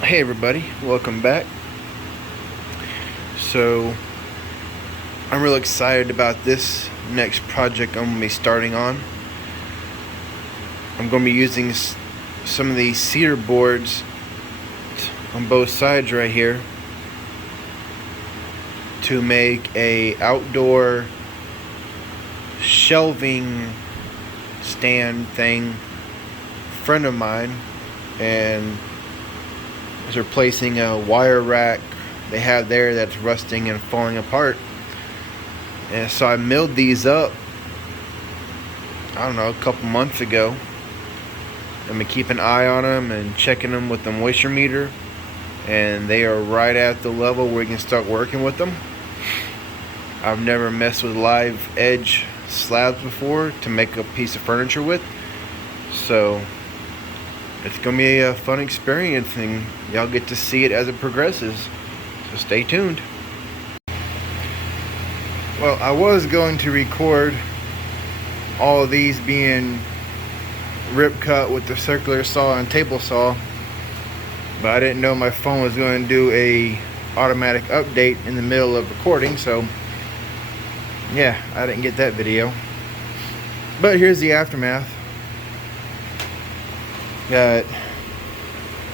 Hey everybody, welcome back. So I'm real excited about this next project I'm going to be starting on. I'm going to be using some of these cedar boards on both sides right here to make a outdoor shelving stand thing. A friend of mine and is replacing a wire rack they have there that's rusting and falling apart. And so I milled these up, I don't know, a couple months ago. I'm gonna keep an eye on them and checking them with the moisture meter, and they are right at the level where we can start working with them. I've never messed with live edge slabs before to make a piece of furniture with, so it's gonna be a fun experience, and y'all get to see it as it progresses, so stay tuned. Well, I was going to record all of these being rip cut with the circular saw and table saw, but I didn't know my phone was going to do a automatic update in the middle of recording, so yeah, I didn't get that video. But here's the aftermath. Got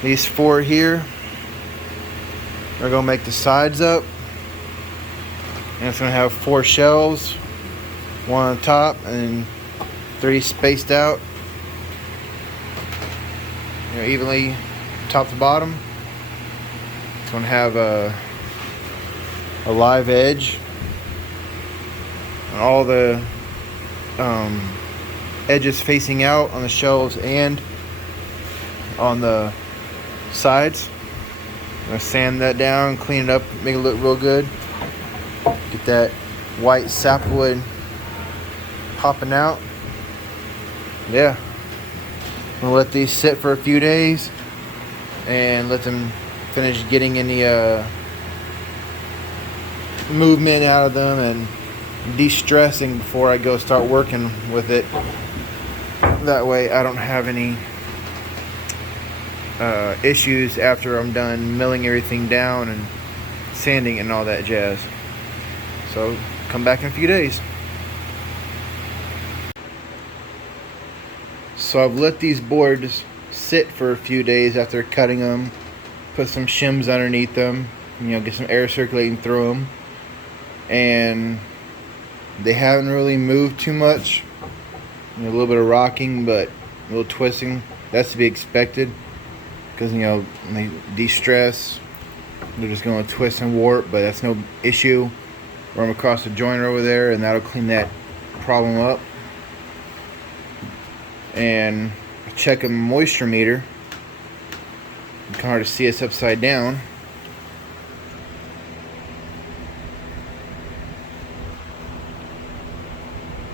these four here. We're gonna make the sides up, and it's gonna have four shelves, one on top and three spaced out, evenly top to bottom. It's gonna have a live edge and all the edges facing out on the shelves and on the sides. I'm gonna sand that down, clean it up, make it look real good. Get that white sapwood popping out. Yeah, I'm gonna let these sit for a few days and let them finish getting any movement out of them and de-stressing before I go start working with it. That way I don't have any issues after I'm done milling everything down and sanding and all that jazz. So come back in a few days. So I've let these boards sit for a few days after cutting them, put some shims underneath them, get some air circulating through them, and they haven't really moved too much. A little bit of rocking, but a little twisting. That's to be expected, because when they de-stress, they're just going to twist and warp, but that's no issue. Run across the joiner over there, and that'll clean that problem up. And checking the moisture meter. It's kind of hard to see us upside down.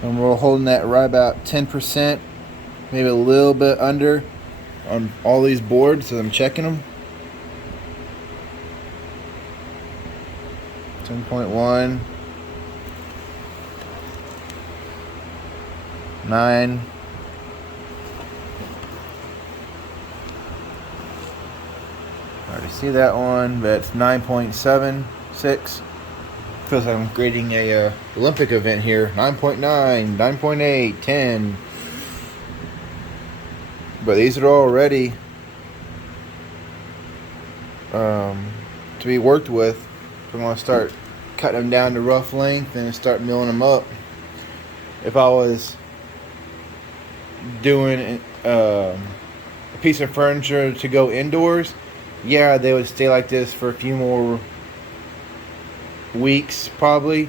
And we're holding that right about 10%, maybe a little bit under on all these boards as I'm checking them. 10.1, 9. Hard to see that one, but it's 9.76. Feels like I'm grading a Olympic event here. 9.9, 9.8, 10. But these are all ready to be worked with. I'm going to start cutting them down to rough length and start milling them up. If I was doing a piece of furniture to go indoors, yeah, they would stay like this for a few more weeks probably,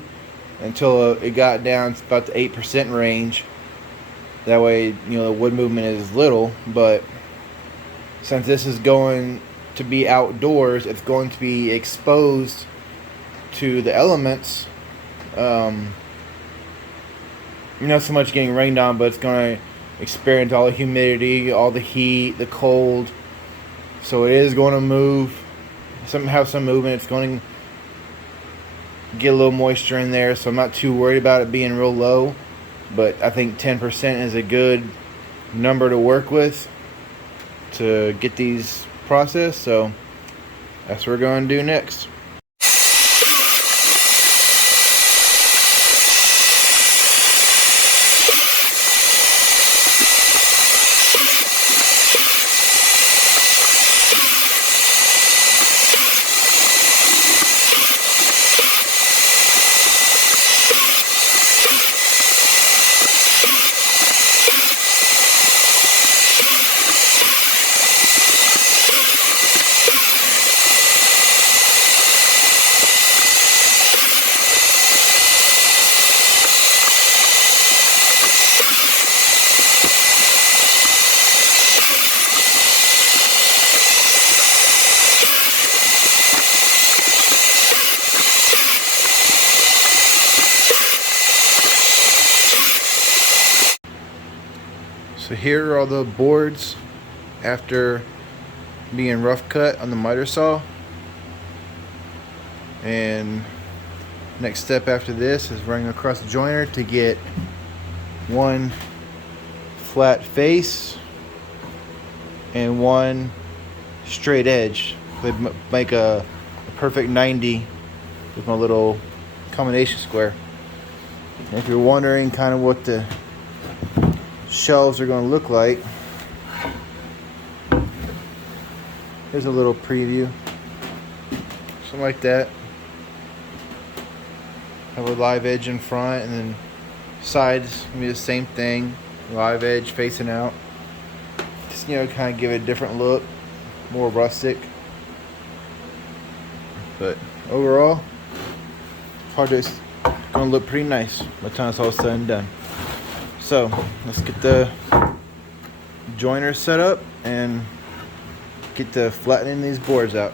until it got down to about the 8% range. That way, the wood movement is little. But since this is going to be outdoors, it's going to be exposed to the elements. Not so much getting rained on, but it's going to experience all the humidity, all the heat, the cold. So it is going to move. Have some movement. It's going to get a little moisture in there, so I'm not too worried about it being real low. But I think 10% is a good number to work with to get these processed. So that's what we're going to do next. So here are all the boards after being rough cut on the miter saw. And next step after this is running across the joiner to get one flat face and one straight edge. They make a perfect 90 with my little combination square. And if you're wondering kind of what the shelves are going to look like, here's a little preview, something like that. Have a live edge in front, and then sides gonna be the same thing, live edge facing out. Just, you know, kind of give it a different look, more rustic. But overall, project's gonna look pretty nice by the time it's all said and done. So let's get the joiner set up and get to flattening these boards out.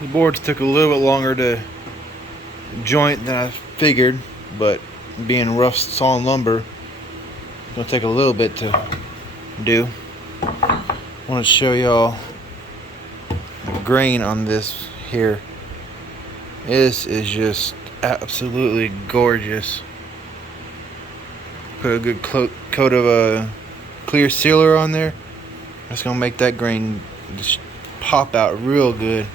The boards took a little bit longer to joint than I figured, but being rough sawn lumber, it's gonna take a little bit to do. I want to show y'all the grain on this here. This is just absolutely gorgeous. Put a good coat of a clear sealer on there. That's gonna make that grain just pop out real good.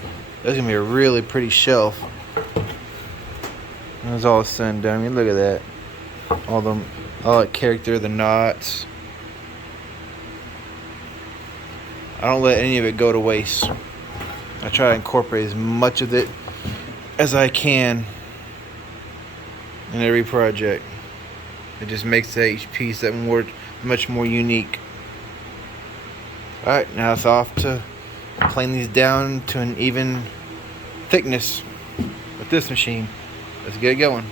That's gonna be a really pretty shelf. That's all said and done. I mean, look at that. All that character, the knots. I don't let any of it go to waste. I try to incorporate as much of it as I can in every project. It just makes each piece that much more unique. Alright, now it's off to plane these down to an even thickness with this machine. Let's get it going.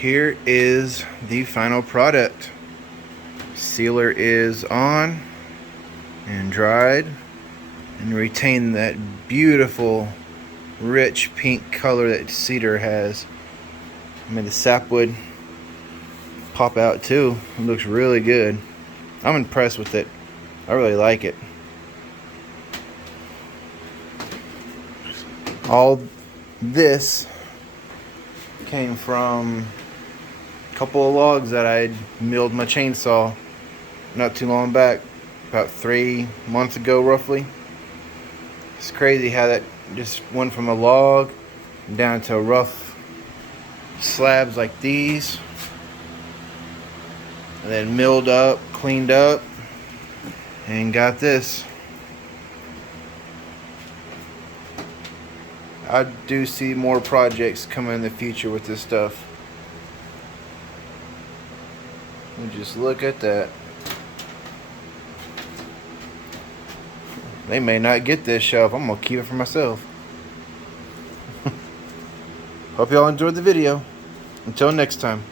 here is the final product. Sealer is on and dried and retain that beautiful rich pink color that cedar has. I mean, the sapwood pop out too. It looks really good. I'm impressed with it. I really like it. All this came from a couple of logs that I milled my chainsaw not too long back, about 3 months ago roughly. It's crazy how that just went from a log down to rough slabs like these, and then milled up, cleaned up, and got this. I do see more projects coming in the future with this stuff. And just look at that. They may not get this shelf. I'm gonna keep it for myself. Hope y'all enjoyed the video. Until next time.